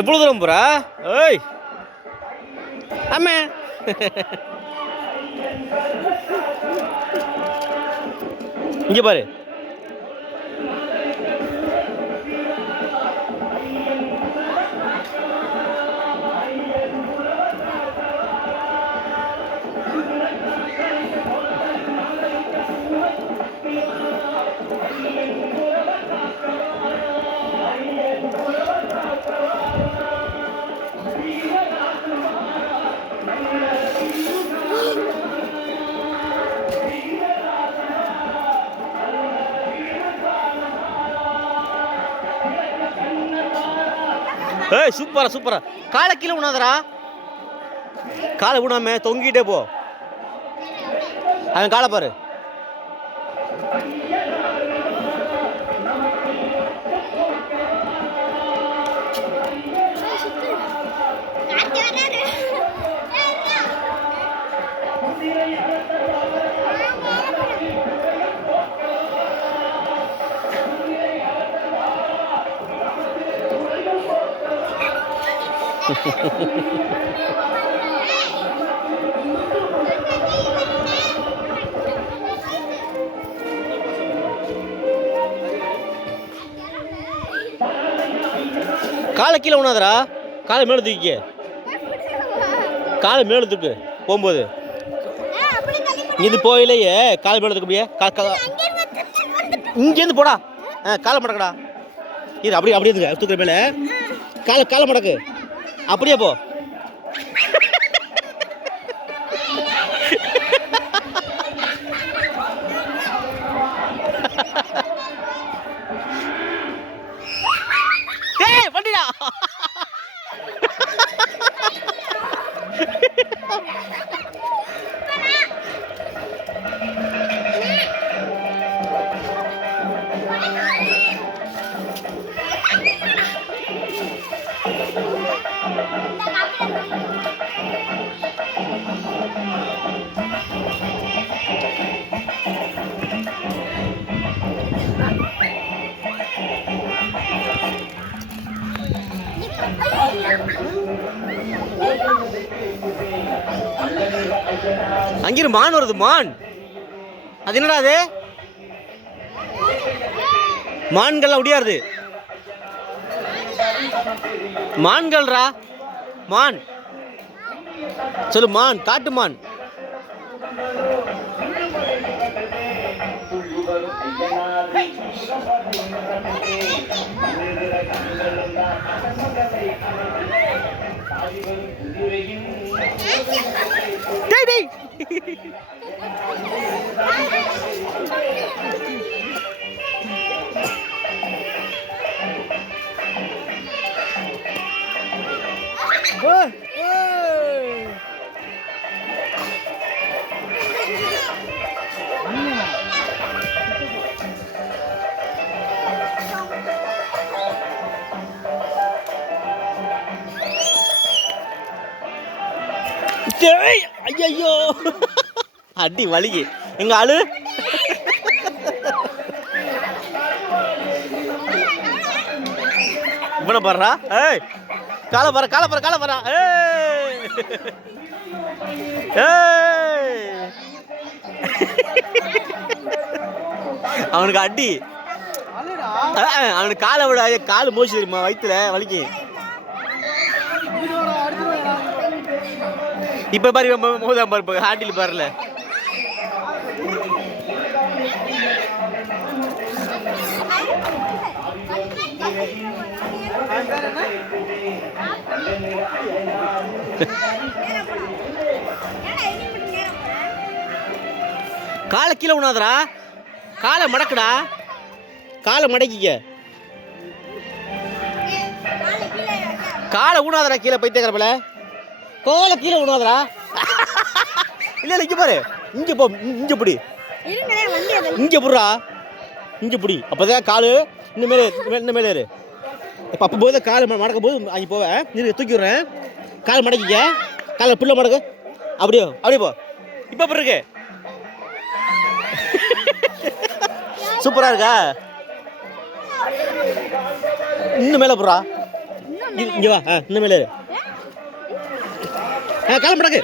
இவ்வளோ தூரம் போறா? ஏய் ஆமா இங்கே பாரு. ஏய் சூப்பரா சூப்பரா. காலை கீழே விடாதடா, காலை விடாம தொங்கிட்டே போ. அவன் காலை பாரு. காலை கீழே விடாதடா, காலை மேலே தூக்கிக்க. காலை மேலே தூக்கு போகும்போது. இது போயிலையே காலை மேலே தூக்க முடியே. இங்கேருந்து போடா. காலை மடக்கடா. இது அப்படியே அப்படியே தூக்குற மேலே காலை மடக்கு. அப்படியே போ. ஏய் வண்டிடா. அங்கிரு மான் வருது. மான் அது என்னடா? அது மான்கள்லாம் ஒடியாருது. மான்கள்ரா. மான் சொல்லு. மான், காட்டு மான். டேய் டேய் ஐயோ அடி வலிக்கு எங்க ஆளு. இவனை பாடுறா. ஏய் காலை பாரு, காலை பாரு, காலை பாரு. அவனுக்கு அடி. அவனுக்கு காலை விட காலு மோச்சு தெரியுமா, வயிற்றுல வலிக்கு. இப்ப பாரு மோதான் பாரு, ஹாண்டில் பாருல. காலை கீழே விடாதடா, காலை மடக்குடா, காலை மடக்கிக்க. காலை ஊனாதரா கீழே பைத்தியக்காரப்பல. காலை கீழே ஊனாதரா. இல்லை இல்லை இங்கே பாரு. இங்கே போ, இங்கே பிடி. இங்கே புடுறா, இங்கே பிடி. அப்போதான் காலு இன்னும் மேலே ஏறு. இப்போ அப்போ போது கால் மடக்கும் போது அங்கே போவேன். நீ தூக்கி விட்றேன். கால் மடக்கிக்க. காலை புள்ள மடக்கு. அப்படியோ அப்படியே போ. இப்போ எப்படி இருக்கு? சூப்பராக இருக்கா? இன்னும் மேலே போடுறா. இங்கே வா. இன்னும் மேலே ஏறு. காலை மடக்கு.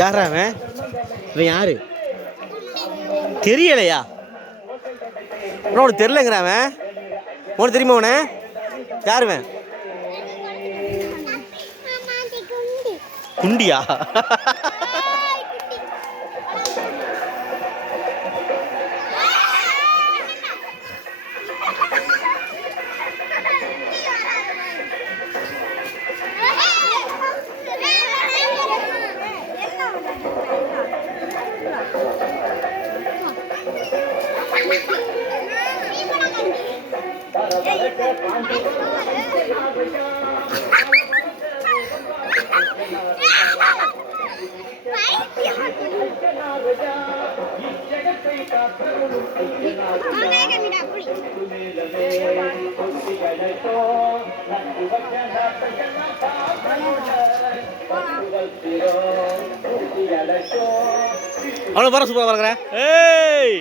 யாரா அவன்? இவன் யாரு தெரியலையா? உனக்கு தெரியலங்கிறான் அவன். உனக்கு தெரியுமா அவனை? யாருவன்? குண்டியா? அவ்வளோ வர சூப்பராக வரக்குற. ஏய்